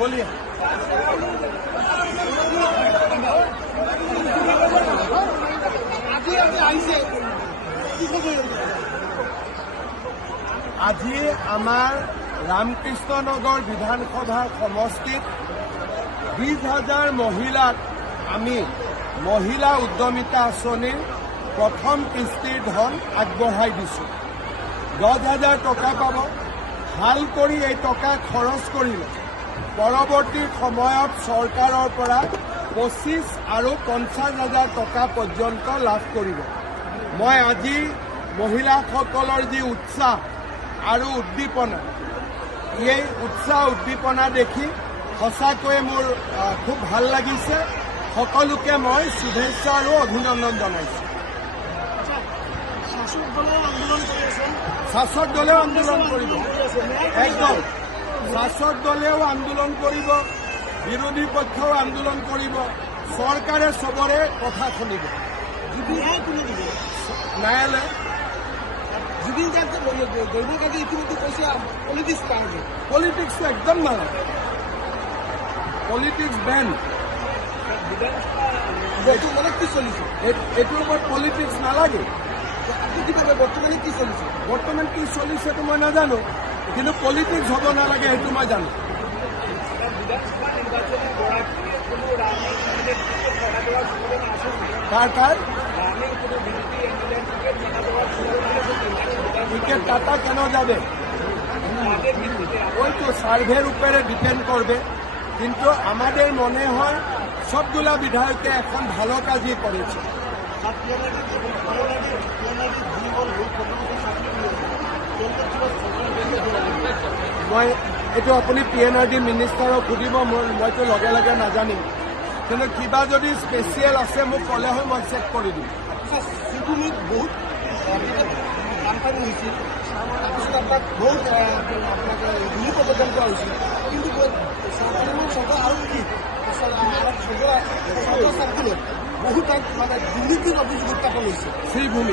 बोलिए। আজি আমাৰ ৰামকৃষ্ণনগৰ বিধানসভাৰ সমষ্টিত 20,000 মহিলাক আমি মহিলা উদ্যমিতা আঁচনিৰ প্ৰথম কিস্তিৰ ধন আগবঢ়াই দিছোঁ। 10,000 টকা পাব। ভাল কৰি এই টকা খৰচ কৰিলে পৰৱৰ্তী সময়ত চৰকাৰৰ পৰা 25 আৰু 50,000 টকা পৰ্যন্ত লাভ কৰিব। মই আজি মহিলাসকলৰ যি উৎসাহ আৰু উদ্দীপনা, এই উৎসাহ উদ্দীপনা দেখি সঁচাকৈয়ে মোৰ খুব ভাল লাগিছে। সকলোকে মই শুভেচ্ছা আৰু অভিনন্দন জনাইছোঁ। শাসক দলেও আন্দোলন কৰিব, একদম শাসক দলেও আন্দোলন কৰিব, বিৰোধী পক্ষও আন্দোলন কৰিব, চৰকাৰে চবৰে কথা শুনিব। ন্যায়ালয় জুবিন গাৰ্গে গৌৰৱ গাৰ্গে ইতিমধ্যে কৈছে পলিটিক্স পাৰ্টি, পলিটিক্সটো একদম নালাগে, পলিটিক্স বেন। বৰ্তমানে কি চলিছে? এইটোৰ ওপৰত পলিটিক্স নালাগে। কিভাবে বৰ্তমানে কি চলিছে? বৰ্তমান কি চলিছেতো মই নাজানো, কিন্তু পলিটিক্স হ'ব নালাগে সেইটো মই জানো। কাৰ টিকিট কাটা কেন যাবে? ওই তো সার্ভের উপরে ডিপেন্ড করবে, কিন্তু আমাদের মনে হয় সবগুলা বিধায়কে এখন ভালো কাজই করেছে। মই এইটো আপুনি PNRD মিনিষ্টাৰক সুধিব, মইতো লগে লগে নাজানিম, কিন্তু কিবা যদি স্পেচিয়েল আছে মোক ক'লে হয় মই চেক কৰি দিম। শিৱভূমিত বহুত বানপানী হৈছিল, তাৰপিছত আপোনাক বহুত ভূমি প্ৰৱৰ্তন কৰা হৈছিল, কিন্তু চৰকাৰ আৰু কি চাৰ্কুলত বহুত মানে দুৰ্নীতিৰ অভিযোগ উত্থাপন হৈছে। শ্ৰীভূমি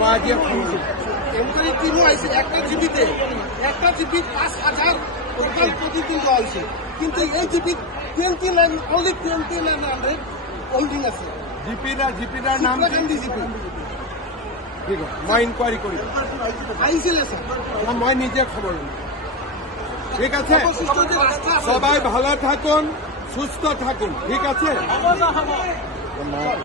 মই আজি শুনিছোঁ এনকোয়ারি টিমও আহিছিল। একটা জিপিতে 5,000 টোটাল প্রতিদিন দেওয়া হয়েছে, কিন্তু এই জিপিত 2900 হোল্ডিং আছে। জিপিদাৰ নাম গান্ধী জিপি ঠিক আছে, মই ইনকুৱাৰী কৰিম। আহিছিলে স্যার, মই নিজে খবর লম। ঠিক আছে, সবাই ভালো থাকুন, সুস্থ থাকুন। ঠিক আছে।